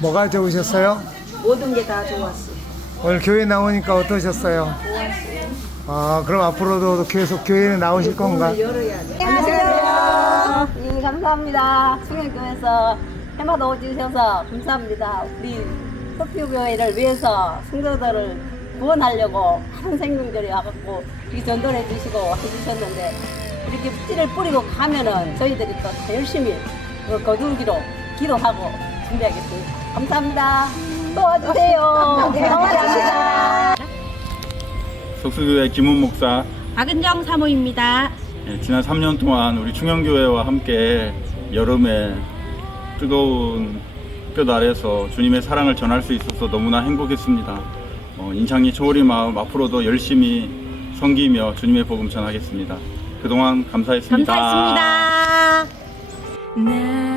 뭐가 좋으셨어요? 모든 게 다 좋았어요. 오늘 교회 나오니까 어떠셨어요? 아, 그럼 앞으로도 계속 교회에 나오실 건가? 열어야 돼. 안녕하세요. 예, 감사합니다. 충현교회에서 해마다 오주셔서 감사합니다. 우리 서피교회를 위해서 성도들을 구원하려고 많은 생명들이 와갖고 이 전도를 해주시고 해주셨는데 이렇게 씨를 뿌리고 가면은 저희들이 또 다 열심히 그 거두기로 기도하고 준비하겠습니다. 감사합니다. 또 와주세요. 네, 감사합니다. 석수교회 김훈 목사 박은정 사모입니다. 예, 지난 3년 동안 우리 충영교회와 함께 여름에 뜨거운 볕 아래서 주님의 사랑을 전할 수 있어서 너무나 행복했습니다. 어, 인창리 초월이 마음 앞으로도 열심히 섬기며 주님의 복음 전하겠습니다. 그동안 감사했습니다. 감사했습니다. 내